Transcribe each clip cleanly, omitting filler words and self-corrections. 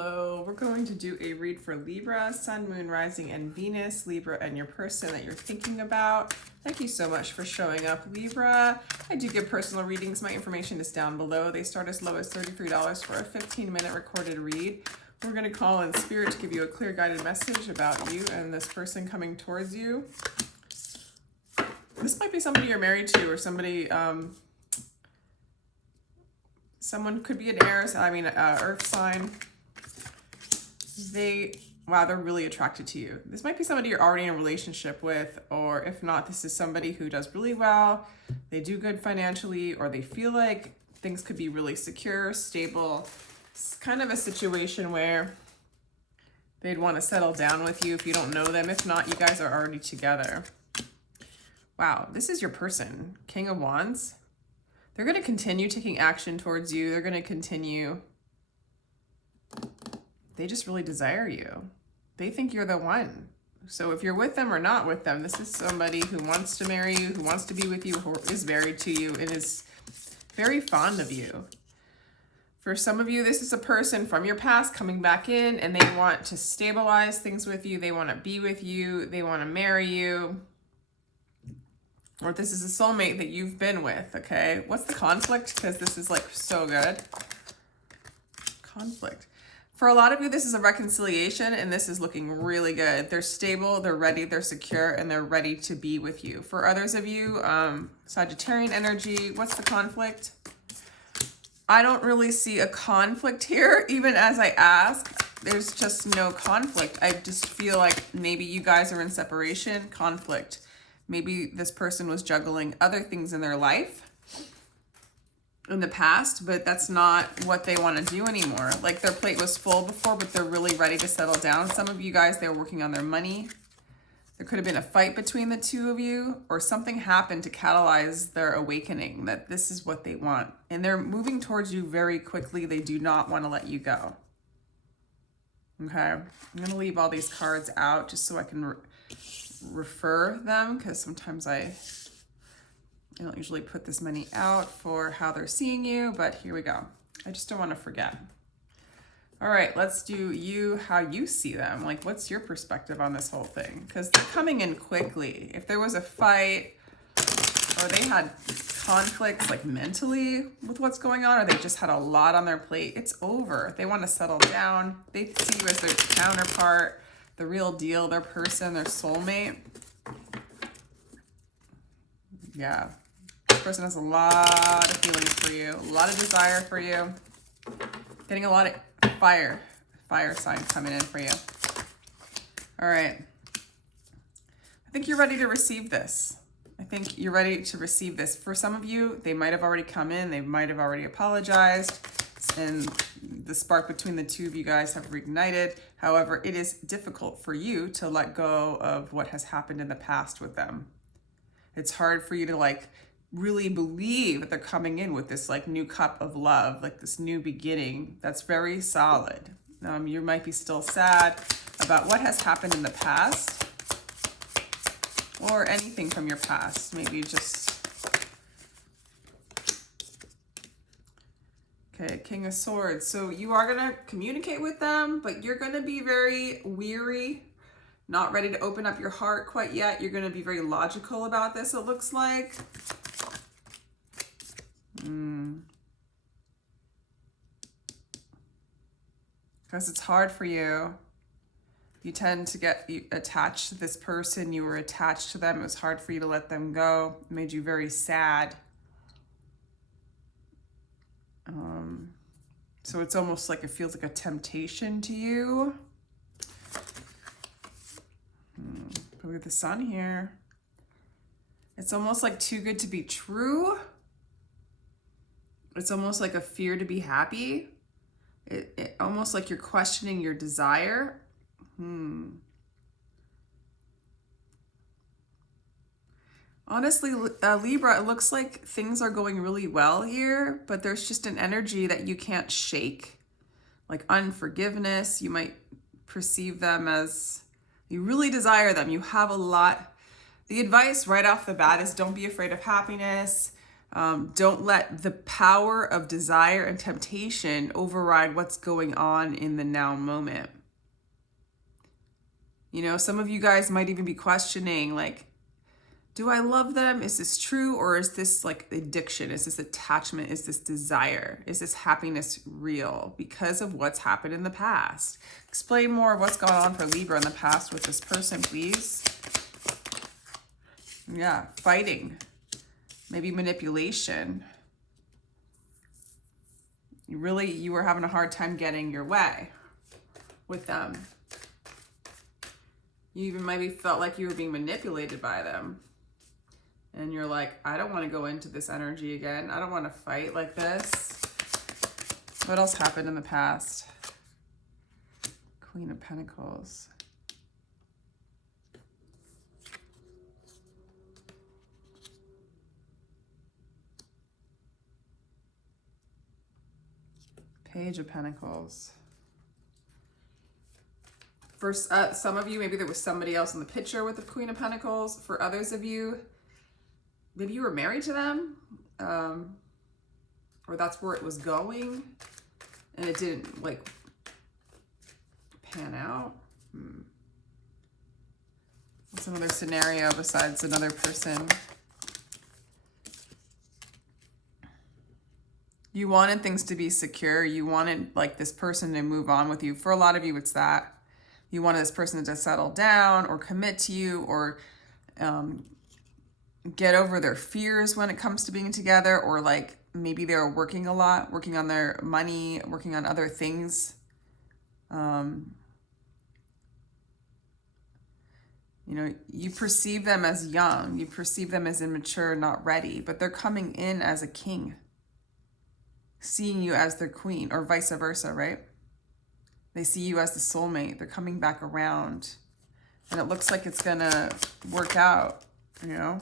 Hello, we're going to do a read for Libra, Sun, Moon, Rising, and Venus, Libra, and your person that you're thinking about. Thank you so much for showing up, Libra. I do give personal readings. My information is down below. They start as low as $33 for a 15-minute recorded read. We're going to call in Spirit to give you a clear guided message about you and this person coming towards you. This might be somebody you're married to, or somebody, someone could be an Earth sign. They're really attracted to you. This might be somebody you're already in a relationship with, or if not, this is somebody who does really well. They do good financially, or they feel like things could be really secure, stable. It's kind of a situation where they'd want to settle down with you if you don't know them. If not, you guys are already together. Wow, this is your person. King of Wands. They're going to continue taking action towards you. They're going to continue. They just really desire you. They think you're the one. So if you're with them or not with them, this is somebody who wants to marry you, who wants to be with you, who is married to you, and is very fond of you. For some of you, this is a person from your past coming back in, and they want to stabilize things with you. They want to be with you. They want to marry you. Or this is a soulmate that you've been with, okay? What's the conflict? Because this is like so good. Conflict. For a lot of you, this is a reconciliation, and this is looking really good. They're stable, they're ready, they're secure, and they're ready to be with you. For others of you, Sagittarian energy, what's the conflict? I don't really see a conflict here, even as I ask. There's just no conflict. I just feel like maybe you guys are in separation. Conflict. Maybe this person was juggling other things in their life in the past, but that's not what they want to do anymore. Like their plate was full before, but they're really ready to settle down. Some of you guys, they're working on their money. There could have been a fight between the two of you, or something happened to catalyze their awakening that this is what they want. And they're moving towards you very quickly. They do not want to let you go. Okay, I'm going to leave all these cards out just so I can refer them, because sometimes I don't usually put this many out for how they're seeing you, but here we go. I just don't want to forget. All right, let's do you, how you see them. Like, what's your perspective on this whole thing? Because they're coming in quickly. If there was a fight, or they had conflicts like mentally with what's going on, or they just had a lot on their plate, it's over. They want to settle down. They see you as their counterpart, the real deal, their person, their soulmate. Yeah. This person has a lot of feelings for you, a lot of desire for you. Getting a lot of fire signs coming in for you. All right. I think you're ready to receive this. I think you're ready to receive this. For some of you, they might have already come in. They might have already apologized. And the spark between the two of you guys have reignited. However, it is difficult for you to let go of what has happened in the past with them. It's hard for you to like really believe that they're coming in with this like new cup of love, like this new beginning that's very solid. You might be still sad about what has happened in the past, or anything from your past. Maybe just, okay, King of Swords. So you are going to communicate with them, but you're going to be very weary, not ready to open up your heart quite yet. You're going to be very logical about this, it looks like. Because it's hard for you. You tend to get attached to this person. You were attached to them. It was hard for you to let them go. It made you very sad. So it's almost like it feels like a temptation to you. But with the Sun here, it's almost like too good to be true. It's almost like a fear to be happy. It almost like you're questioning your desire. Honestly, Libra, it looks like things are going really well here, but there's just an energy that you can't shake. Like unforgiveness, you might perceive them as, you really desire them. You have a lot. The advice right off the bat is don't be afraid of happiness. Don't let the power of desire and temptation override what's going on in the now moment. You know, some of you guys might even be questioning, like, do I love them? Is this true? Or is this like addiction? Is this attachment? Is this desire? Is this happiness real because of what's happened in the past? Explain more of what's gone on for Libra in the past with this person, please. Yeah, fighting. Maybe manipulation. You were having a hard time getting your way with them. You even maybe felt like you were being manipulated by them. And you're like, I don't want to go into this energy again. I don't want to fight like this. What else happened in the past? Queen of Pentacles. Page of Pentacles. For some of you, maybe there was somebody else in the picture with the Queen of Pentacles. For others of you, maybe you were married to them, or that's where it was going, and it didn't like pan out. What's another scenario besides another person? You wanted things to be secure. You wanted like this person to move on with you. For a lot of you, it's that. You wanted this person to settle down or commit to you, or get over their fears when it comes to being together, or like maybe they were working a lot, working on their money, working on other things. You know, you perceive them as young, you perceive them as immature, not ready, but they're coming in as a king, seeing you as their queen, or vice versa, right? They see you as the soulmate. They're coming back around, and it looks like it's gonna work out, you know?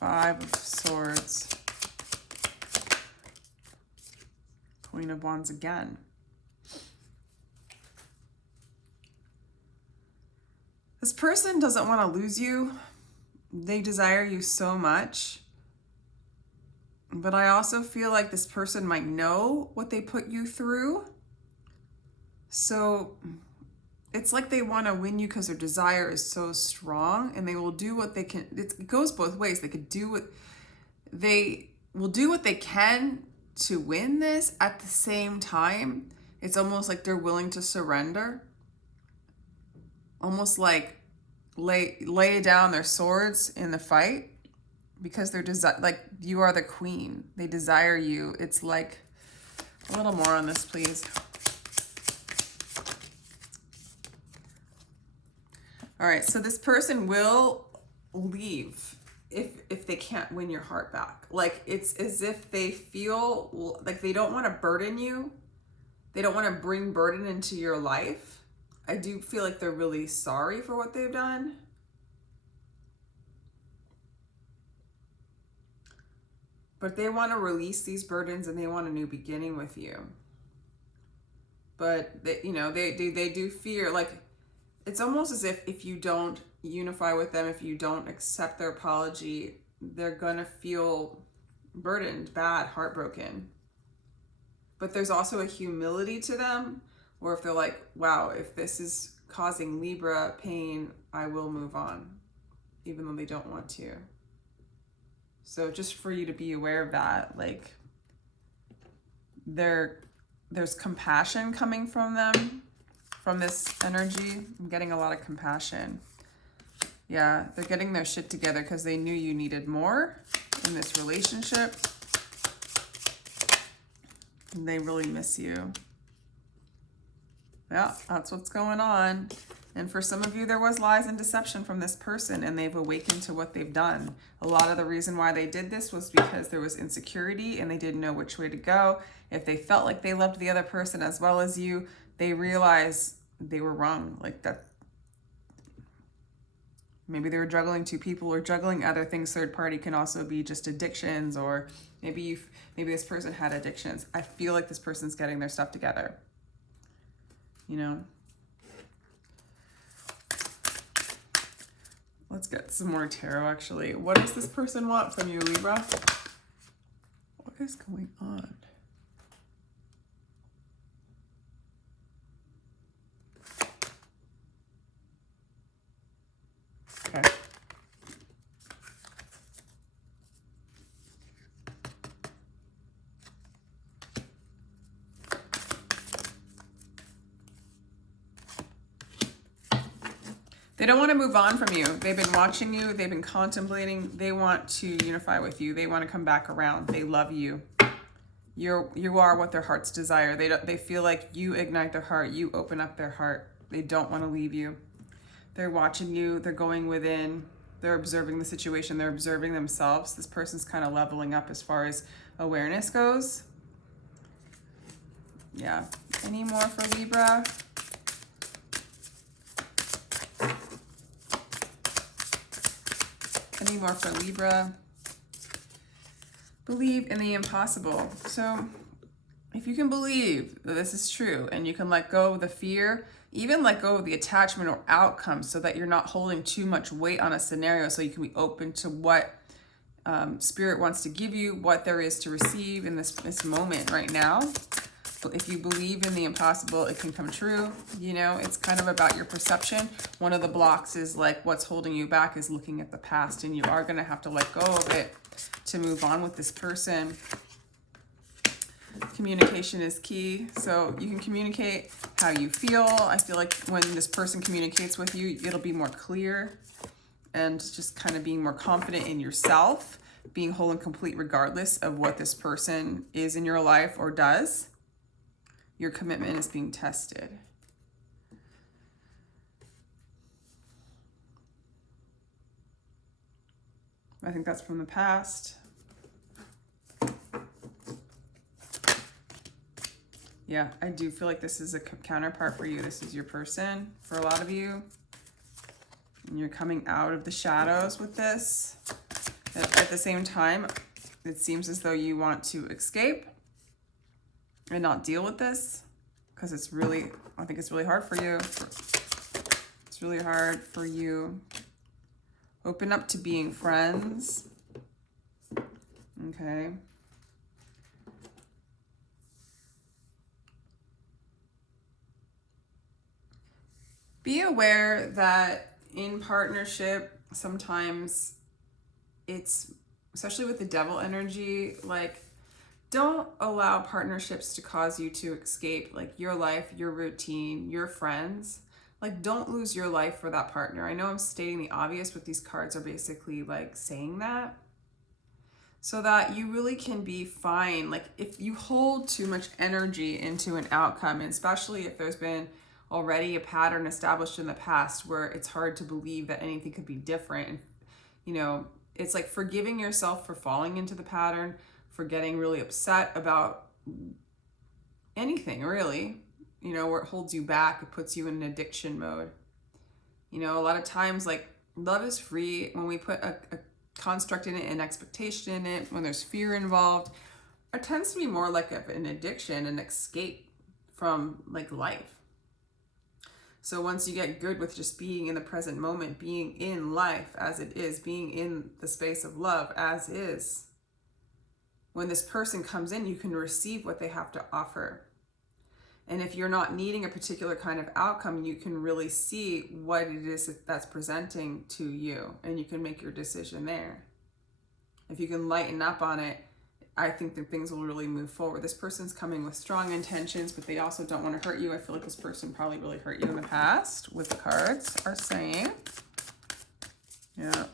Five of Swords. Queen of Wands again. This person doesn't want to lose you. They desire you so much. But I also feel like this person might know what they put you through. So it's like they want to win you because their desire is so strong, and they will do what they can. It goes both ways. They will do what they can to win this. At the same time, it's almost like they're willing to surrender. Almost like lay down their swords in the fight, because they're like, you are the queen. They desire you. It's like, a little more on this, please. All right, so this person will leave if they can't win your heart back. Like, it's as if they feel like they don't want to burden you. They don't want to bring burden into your life. I do feel like they're really sorry for what they've done. But they want to release these burdens, and they want a new beginning with you. But they, you know, they do fear, like, it's almost as if you don't unify with them, if you don't accept their apology, they're gonna feel burdened, bad, heartbroken. But there's also a humility to them, where if they're like, wow, if this is causing Libra pain, I will move on, even though they don't want to. So just for you to be aware of that, like, there's compassion coming from them, from this energy. I'm getting a lot of compassion. Yeah, they're getting their shit together because they knew you needed more in this relationship. And they really miss you. Yeah, that's what's going on. And for some of you, there was lies and deception from this person, and they've awakened to what they've done. A lot of the reason why they did this was because there was insecurity and they didn't know which way to go. If they felt like they loved the other person as well as you, they realized they were wrong. Like that, maybe they were juggling two people or juggling other things. Third party can also be just addictions, or maybe this person had addictions. I feel like this person's getting their stuff together. You know? Let's get some more tarot, actually. What does this person want from you, Libra? What is going on? Okay. They don't want to move on from you. They've been watching you. They've been contemplating. They want to unify with you. They want to come back around. They love you. You are what their hearts desire. They feel like you ignite their heart. You open up their heart. They don't want to leave you. They're watching you. They're going within. They're observing the situation. They're observing themselves. This person's kind of leveling up as far as awareness goes. Yeah. Any more for Libra? Any more for Libra? Believe in the impossible. So if you can believe that this is true and you can let go of the fear, even let go of the attachment or outcome so that you're not holding too much weight on a scenario, so you can be open to what Spirit wants to give you, what there is to receive in this moment right now. If you believe in the impossible, it can come true. You know, it's kind of about your perception. One of the blocks is like what's holding you back is looking at the past, and you are going to have to let go of it to move on with this person. Communication is key. So you can communicate how you feel. I feel like when this person communicates with you, it'll be more clear and just kind of being more confident in yourself, being whole and complete regardless of what this person is in your life or does. Your commitment is being tested. I think that's from the past. Yeah, I do feel like this is a counterpart for you. This is your person for a lot of you. And you're coming out of the shadows with this. At the same time, it seems as though you want to escape and not deal with this, because it's really, I think it's really hard for you. It's really hard for you. Open up to being friends. Okay. Be aware that in partnership, sometimes it's, especially with the devil energy, like, don't allow partnerships to cause you to escape like your life, your routine, your friends. Like, don't lose your life for that partner. I know I'm stating the obvious, but these cards are basically like saying that, so that you really can be fine. Like, if you hold too much energy into an outcome, and especially if there's been already a pattern established in the past where it's hard to believe that anything could be different, and you know, it's like forgiving yourself for falling into the pattern, for getting really upset about anything, really, you know, where it holds you back, it puts you in an addiction mode. You know, a lot of times, like, love is free. When we put a construct in it, an expectation in it, when there's fear involved, it tends to be more like an addiction, an escape from like life. So once you get good with just being in the present moment, being in life as it is, being in the space of love as is, when this person comes in, you can receive what they have to offer. And if you're not needing a particular kind of outcome, you can really see what it is that's presenting to you, and you can make your decision there. If you can lighten up on it, I think that things will really move forward. This person's coming with strong intentions, but they also don't want to hurt you. I feel like this person probably really hurt you in the past, what the cards are saying. Yeah.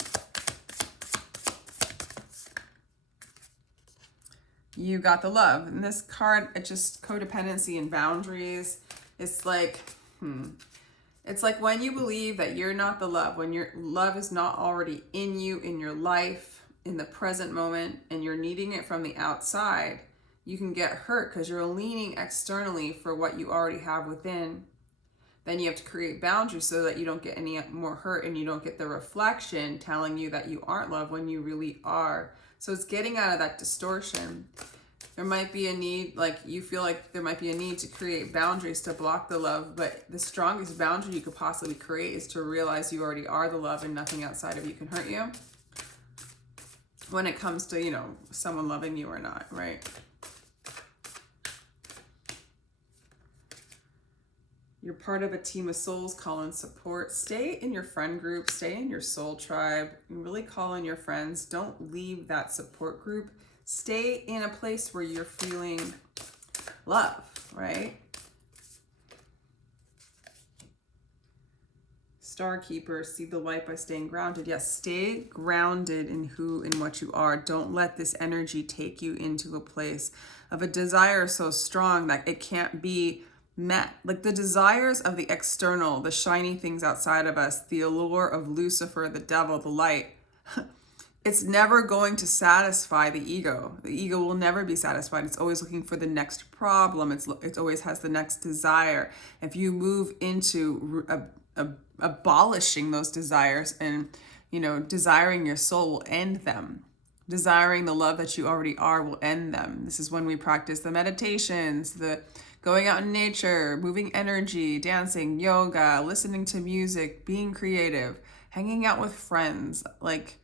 You got the love. And this card, it's just codependency and boundaries. It's like, it's like when you believe that you're not the love, when your love is not already in you, in your life, in the present moment, and you're needing it from the outside, you can get hurt because you're leaning externally for what you already have within. Then you have to create boundaries so that you don't get any more hurt, and you don't get the reflection telling you that you aren't loved when you really are. So it's getting out of that distortion. There might be a need, like you feel like there might be a need to create boundaries to block the love, but the strongest boundary you could possibly create is to realize you already are the love and nothing outside of you can hurt you. When it comes to, you know, someone loving you or not, right? You're part of a team of souls, call in support. Stay in your friend group, stay in your soul tribe, and really call in your friends. Don't leave that support group. Stay in a place where you're feeling love, right? Star Keeper, see the light by staying grounded. Yes, stay grounded in who and what you are. Don't let this energy take you into a place of a desire so strong that it can't be met. Like the desires of the external, the shiny things outside of us, the allure of Lucifer, the devil, the light, it's never going to satisfy the ego. The ego will never be satisfied. It's always looking for the next problem. It always has the next desire. If you move into abolishing those desires and, you know, desiring your soul will end them. Desiring the love that you already are will end them. This is when we practice the meditations, the going out in nature, moving energy, dancing, yoga, listening to music, being creative, hanging out with friends, like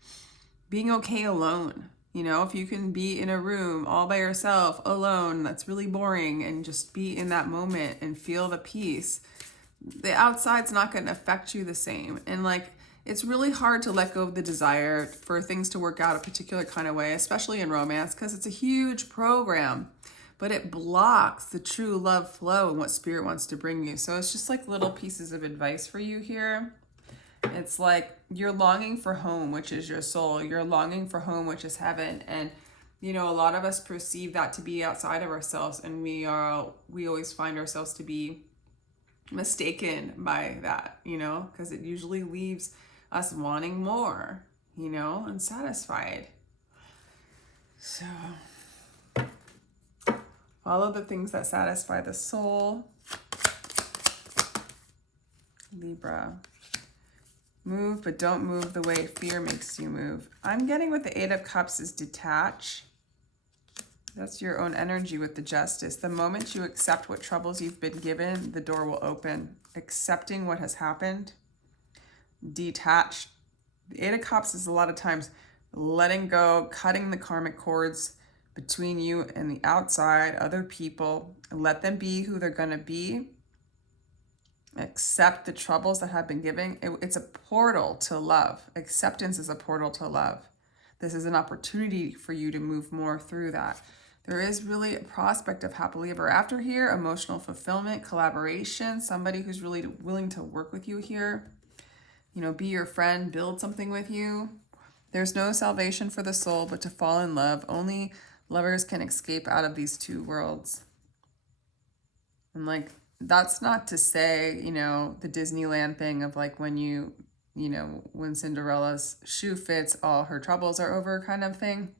being okay alone. You know, if you can be in a room all by yourself, alone, that's really boring, and just be in that moment and feel the peace, the outside's not going to affect you the same. And like, it's really hard to let go of the desire for things to work out a particular kind of way, especially in romance, because it's a huge program, but it blocks the true love flow and what spirit wants to bring you. So it's just like little pieces of advice for you here. It's like you're longing for home, which is your soul. You're longing for home, which is heaven. And, you know, a lot of us perceive that to be outside of ourselves. And we always find ourselves to be mistaken by that, you know, because it usually leaves us wanting more, you know, unsatisfied. So follow the things that satisfy the soul. Libra. Move, but don't move the way fear makes you move. I'm getting with the 8 of Cups is detach. That's your own energy with the Justice. The moment you accept what troubles you've been given, the door will open. Accepting what has happened. Detach. The 8 of Cups is a lot of times letting go, cutting the karmic cords between you and the outside, other people. Let them be who they're going to be. Accept the troubles that have been given. It's a portal to love. Acceptance is a portal to love. This is an opportunity for you to move more through that. There is really a prospect of happily ever after here, emotional fulfillment, collaboration, somebody who's really willing to work with you here, you know, be your friend, build something with you. There's no salvation for the soul, but to fall in love. Only lovers can escape out of these two worlds. And like, that's not to say, you know, the Disneyland thing of like when you know, when Cinderella's shoe fits, all her troubles are over kind of thing.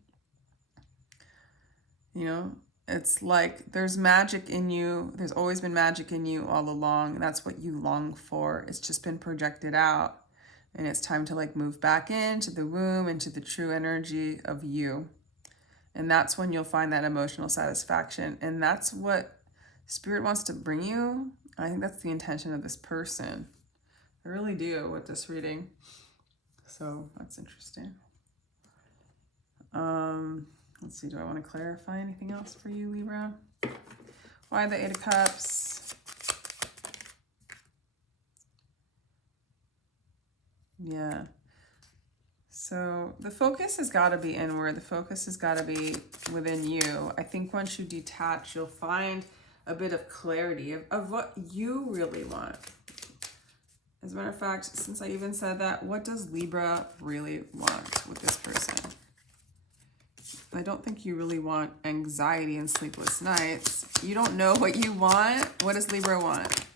You know, it's like there's magic in you. There's always been magic in you all along. And that's what you long for. It's just been projected out. And it's time to like move back into the womb, into the true energy of you. And that's when you'll find that emotional satisfaction. And that's what Spirit wants to bring you. I think that's the intention of this person. I really do with this reading. So that's interesting. Let's see, do I want to clarify anything else for you, Libra? Why the 8 of Cups? Yeah. So the focus has got to be inward. The focus has got to be within you. I think once you detach, you'll find a bit of clarity of what you really want. As a matter of fact, since I even said that, what does Libra really want with this person? I don't think you really want anxiety and sleepless nights. You don't know what you want. What does Libra want?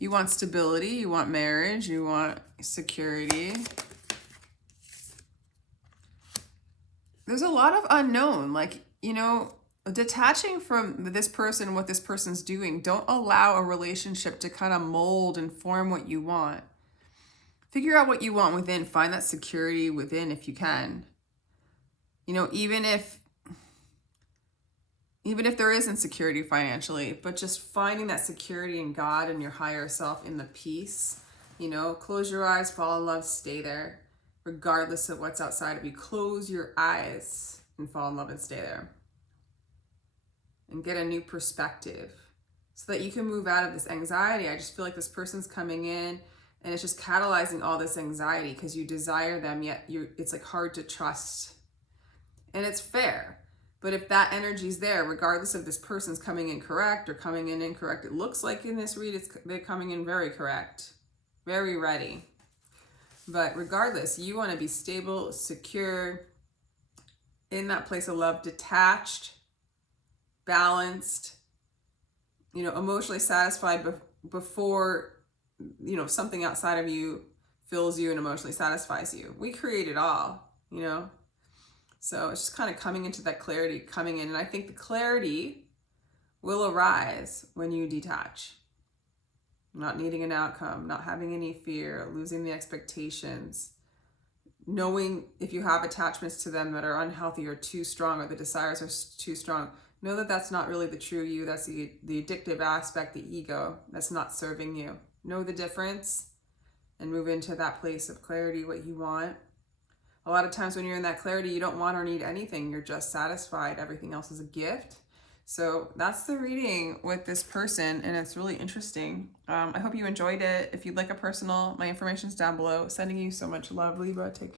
You want stability, you want marriage, you want security. There's a lot of unknown, like, you know, detaching from this person, what this person's doing. Don't allow a relationship to kind of mold and form what you want. Figure out what you want within. Find that security within if you can. You know, even if there is insecurity financially, but just finding that security in God and your higher self in the peace, you know, close your eyes, fall in love, stay there, regardless of what's outside of you. Close your eyes and fall in love and stay there. And get a new perspective so that you can move out of this anxiety. I just feel like this person's coming in and it's just catalyzing all this anxiety because you desire them, yet it's like hard to trust. And it's fair. But if that energy's there, regardless of this person's coming in correct or coming in incorrect, it looks like in this read, they're coming in very correct, very ready. But regardless, you want to be stable, secure, in that place of love, detached, balanced, you know, emotionally satisfied before, you know, something outside of you fills you and emotionally satisfies you. We create it all, you know. So it's just kind of coming into that clarity, coming in. And I think the clarity will arise when you detach. Not needing an outcome, not having any fear, losing the expectations, knowing if you have attachments to them that are unhealthy or too strong, or the desires are too strong. Know that that's not really the true you. That's the addictive aspect, the ego, that's not serving you. Know the difference and move into that place of clarity, what you want. A lot of times when you're in that clarity, you don't want or need anything. You're just satisfied. Everything else is a gift. So that's the reading with this person, and it's really interesting. I hope you enjoyed it. If you'd like a personal, my information's down below. Sending you so much love, Libra. Take care.